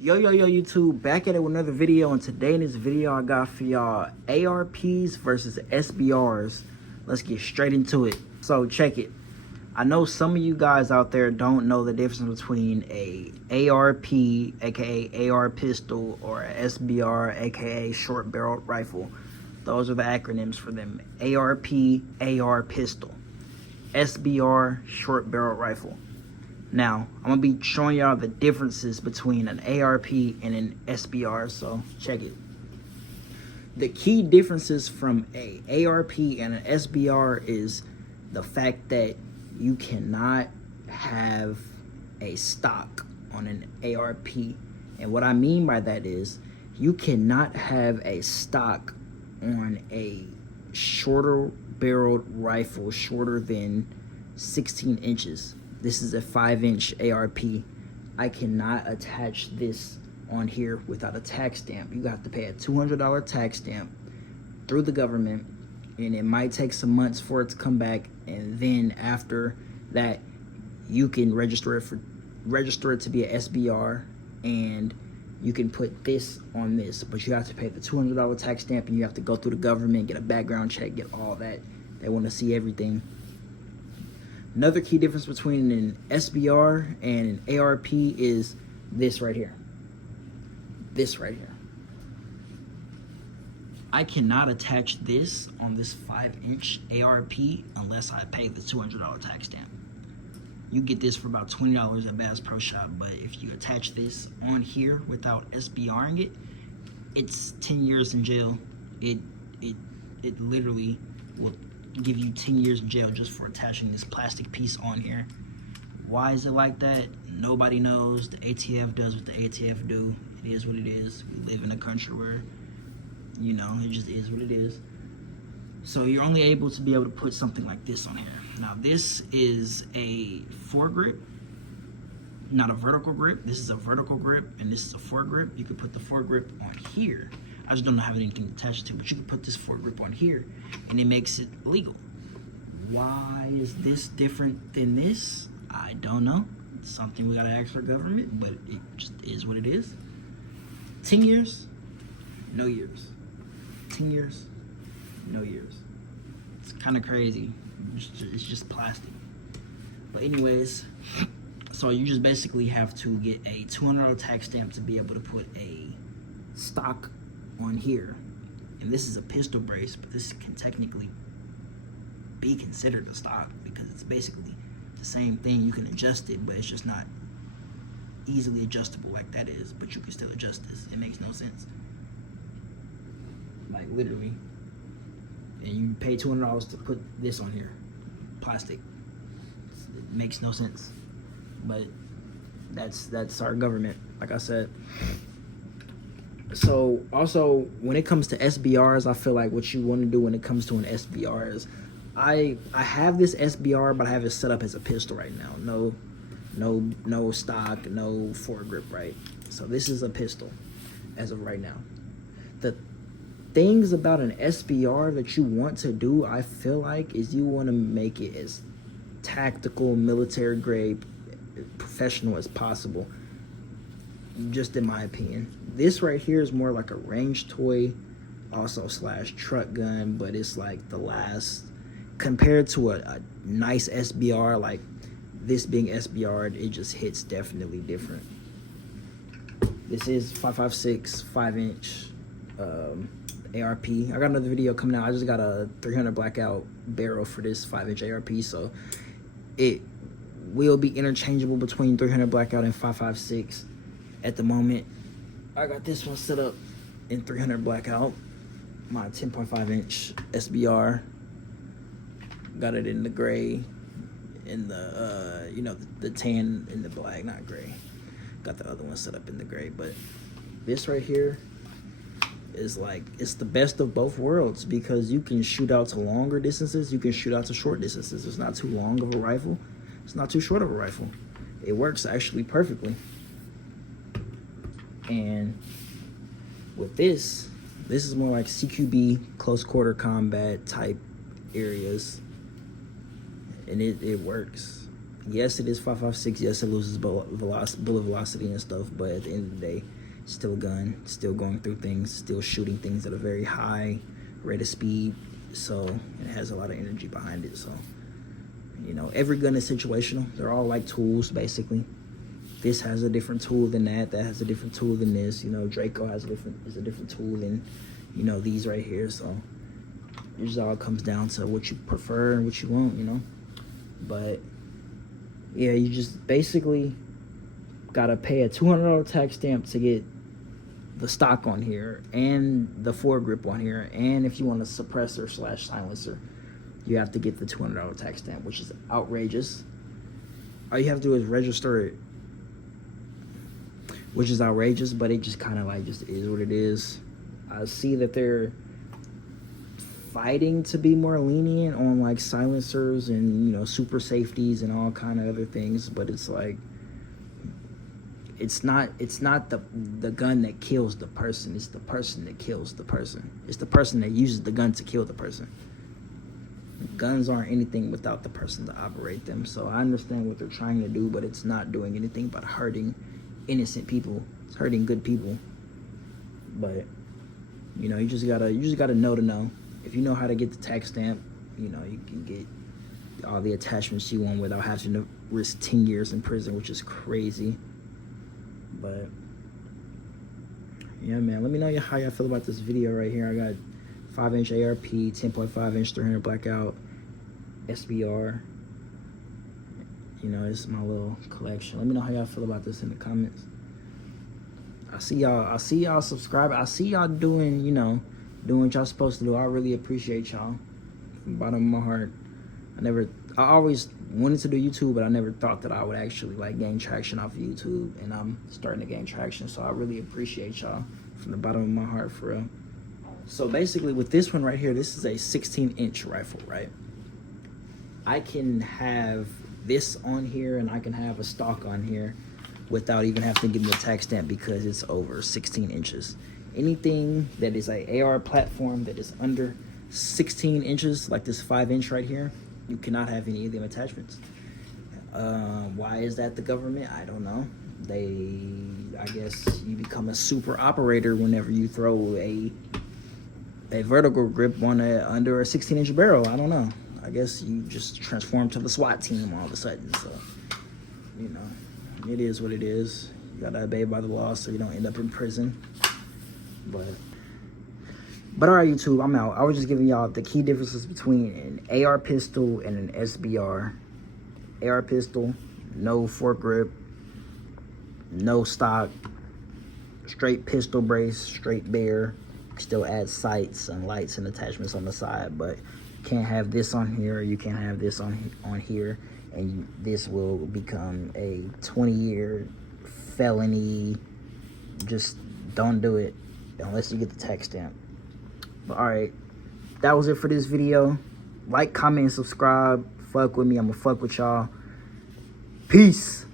Yo YouTube, back at it with another video, and today in this video I got for y'all ARPs versus SBRs. Let's get straight into it. So check it. I know some of you guys out there don't know the difference between a ARP, aka AR pistol, or a SBR, aka short barreled rifle. Those are the acronyms for them. ARP, AR pistol. SBR, short barrel rifle. Now, I'm going to be showing y'all the differences between an ARP and an SBR, so check it. The key differences from a ARP and an SBR is the fact that you cannot have a stock on an ARP. And what I mean by that is you cannot have a stock on a shorter barreled rifle, shorter than 16 inches. This is a 5-inch ARP. I cannot attach this on here without a tax stamp. You have to pay a $200 tax stamp through the government, and it might take some months for it to come back, and then after that you can register it to be a SBR, and you can put this on this, but you have to pay the $200 tax stamp, and you have to go through the government, get a background check, get all that. They want to see everything. Another key difference between an SBR and an ARP is this right here. This right here. I cannot attach this on this 5-inch ARP unless I pay the $200 tax stamp. You get this for about $20 at Bass Pro Shop, but if you attach this on here without SBRing it, it's 10 years in jail. It literally will give you 10 years in jail just for attaching this plastic piece on here. Why is it like that? Nobody knows. The ATF does what the ATF do. It is what it is. We live in a country where, you know, it just is what it is. So you're only able to be able to put something like this on here. Now this is a foregrip, not a vertical grip. This is a vertical grip, and this is a foregrip. You could put the foregrip on here. I just don't have anything attached to it, but you can put this foregrip on here, and it makes it legal. Why is this different than this? I don't know. It's something we gotta ask our government, but it just is what it is. 10 years, no years. 10 years, no years. It's kind of crazy. It's just plastic. But anyways, so you just basically have to get a $200 tax stamp to be able to put a stock on here. And this is a pistol brace, but this can technically be considered a stock because it's basically the same thing. You can adjust it, but it's just not easily adjustable like that is, but you can still adjust this. It makes no sense, like literally. And you pay $200 to put this on here, plastic. It makes no sense, but that's our government, like I said. So also when it comes to SBRs, I feel like what you want to do when it comes to an SBR is I have this SBR, but I have it set up as a pistol right now. No stock, no foregrip, right? So this is a pistol as of right now. The things about an SBR that you want to do, I feel like, is you want to make it as tactical, military grade, professional as possible, just in my opinion. This right here is more like a range toy, also / truck gun, but it's like the last, compared to a nice SBR, like this being SBR, it just hits definitely different. This is 5.56 5-inch ARP. I got another video coming out. I just got a 300 blackout barrel for this 5-inch ARP, so it will be interchangeable between 300 blackout and 5.56. At the moment, I got this one set up in 300 blackout, my 10.5-inch SBR. Got it in the gray, in the you know, the tan in the black, not gray. Got the other one set up in the gray, but this right here is like, it's the best of both worlds because you can shoot out to longer distances, you can shoot out to short distances. It's not too long of a rifle, it's not too short of a rifle. It works actually perfectly. And with this is more like CQB, close quarter combat type areas, and it works. Yes, it is 5.56. Yes, it loses bullet velocity and stuff, but at the end of the day, still a gun, still going through things, still shooting things at a very high rate of speed. So it has a lot of energy behind it. So, you know, every gun is situational. They're all like tools, basically. This has a different tool than that. That has a different tool than this. You know, Draco is a different tool than, you know, these right here. So it just all comes down to what you prefer and what you want, you know. But yeah, you just basically gotta pay a $200 tax stamp to get the stock on here and the foregrip on here, and if you want a suppressor / silencer, you have to get the $200 tax stamp, which is outrageous. All you have to do is register it, which is outrageous, but it just kind of like just is what it is. I see that they're fighting to be more lenient on like silencers and, you know, super safeties and all kind of other things, but it's like it's not the gun that kills the person, it's the person that kills the person. It's the person that uses the gun to kill the person. Guns aren't anything without the person to operate them. So I understand what they're trying to do, but it's not doing anything but hurting innocent people. It's hurting good people. But you know, you just gotta know to know. If you know how to get the tax stamp, you know, you can get all the attachments you want without having to risk 10 years in prison, which is crazy. But yeah, man, let me know how y'all feel about this video right here. I got 5-inch ARP, 10.5-inch 300 blackout, SBR. You know, it's my little collection. Let me know how y'all feel about this in the comments. I see y'all subscribing. I see y'all doing, you know, doing what y'all supposed to do. I really appreciate y'all from the bottom of my heart. I always wanted to do YouTube, but I never thought that I would actually like gain traction off of YouTube, and I'm starting to gain traction. So I really appreciate y'all from the bottom of my heart, for real. So basically with this one right here, this is a 16-inch rifle, right? I can have this on here and I can have a stock on here without even having to give me a tax stamp because it's over 16 inches. Anything that is a AR platform that is under 16 inches, like this 5-inch right here, you cannot have any of them attachments. Why is that the government? I don't know. I guess you become a super operator whenever you throw a vertical grip on under a 16-inch barrel. I don't know. I guess you just transform to the SWAT team all of a sudden. So, you know, it is what it is. You gotta obey by the law so you don't end up in prison. But all right, YouTube, I'm out. I was just giving y'all the key differences between an AR pistol and an SBR. AR pistol, no foregrip, no stock, straight pistol brace, straight bare. Still add sights and lights and attachments on the side, but you can't have this on here. You can't have this on here, and this will become a 20-year felony. Just don't do it unless you get the tax stamp. But all right, that was it for this video. Like, comment, and subscribe. Fuck with me. I'm gonna fuck with y'all. Peace.